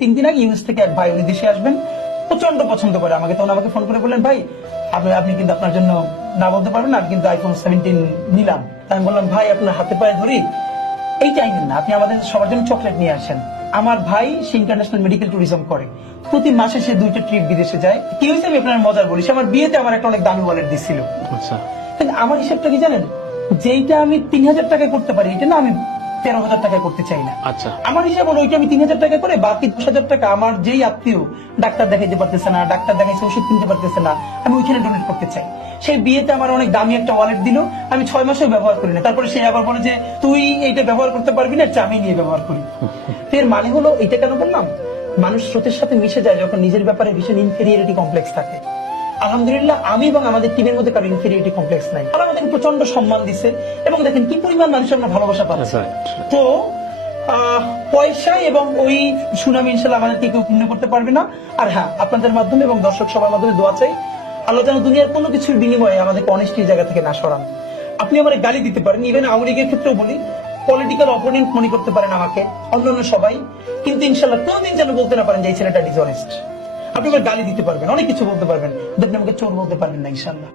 3 দিন আগে ইউএস থেকে এক ভাই উনি দেশে আসবেন, প্রচন্ড পছন্দ করে আমাকে। তখন আমাকে ফোন করে বললেন, ভাই আপনি কিন্তু আপনার জন্য না বলতে পারবেন না, আমি কিন্তু আইফোন 17 নিলাম। আমি বললাম, ভাই আপনার হাতে পায়ে ধরি, এই চাইবেন না, আপনি আমাদের সবার জন্য চকলেট নিয়ে আসেন। আমার ভাই সে ইন্টারন্যাশনাল মেডিকেল ট্যুরিজম করে, প্রতি মাসে সে 2টা ট্রিপ বিদেশে যায়। কি হয়েছে আমি আপনার মজার বলি, সে আমার বিয়েতে আমার একটা অনেক দামি ওয়ালেট দিচ্ছিল। আচ্ছা, কিন্তু আমার হিসাবটা কি জানেন, যেইটা আমি 3000 টাকায় করতে পারি, এটা না আমি 13,000 টাকায় করতে চাই না। আচ্ছা। আমার হিসাব হলো ওইটা আমি 3000 টাকা করে, বাকি 10,000 টাকা আমার যেই আত্মীয় ডাক্তার দেখাইতে পারতেছে না, ডাক্তার দেখাইছে ওষুধ কিনতে পারতেছে না, আমি ওইখানে ডোনেট করতে চাই। সেই বিয়েতে আমার অনেক দামি একটা ওয়ালেট দিল, আমি 6 মাসেও ব্যবহার করি না। তারপরে সে আবার বলে যে তুই এইটা ব্যবহার করতে পারবি না, আমি নিয়ে ব্যবহার করি। এর মানে হলো, এটা কেন বললাম, মানুষ স্রোতের সাথে মিশে যায় যখন নিজের ব্যাপারে ভীষণ ইনফেরিয়রিটি কমপ্লেক্স থাকে। আলহামদুলিল্লাহ আমি এবং আমাদের টিমের মধ্যে কারো ইনফেরিয়রিটি কমপ্লেক্স নাই। তারা আমাদের প্রচন্ড সম্মান দিছে, এবং দেখেন কি পরিমাণ মানুষ আমরা ভালোবাসা পাচ্ছি। তো পয়সা এবং ওই সুনাম ইনশাল্লাহ আমাদেরকে কেউ পূর্ণ করতে পারবে না। আর হ্যাঁ, আপনাদের মাধ্যমে এবং দর্শক সবার মাধ্যমে দোয়া চাই, আল্লাহ যেন দুনিয়ার কোনো কিছুর বিনিময়ে আমাদেরকে অনেস্টির জায়গা থেকে না সরান। আপনি আমার গালি দিতে পারেন, ইভেন আওয়ামী লীগের ক্ষেত্রেও বলি, পলিটিক্যাল অপোনেন্ট মনে করতে পারেন আমাকে, অন্যান্য সবাই, কিন্তু ইনশাল্লাহ কোনদিন যেন বলতে না পারেন যে এই ছেলেটা ডিসঅনেস্ট। আপনি আমার গালি দিতে পারবেন, অনেক কিছু বলতে পারবেন, আপনি আমাকে চোর বলতে পারবেন না ইনশাল্লাহ।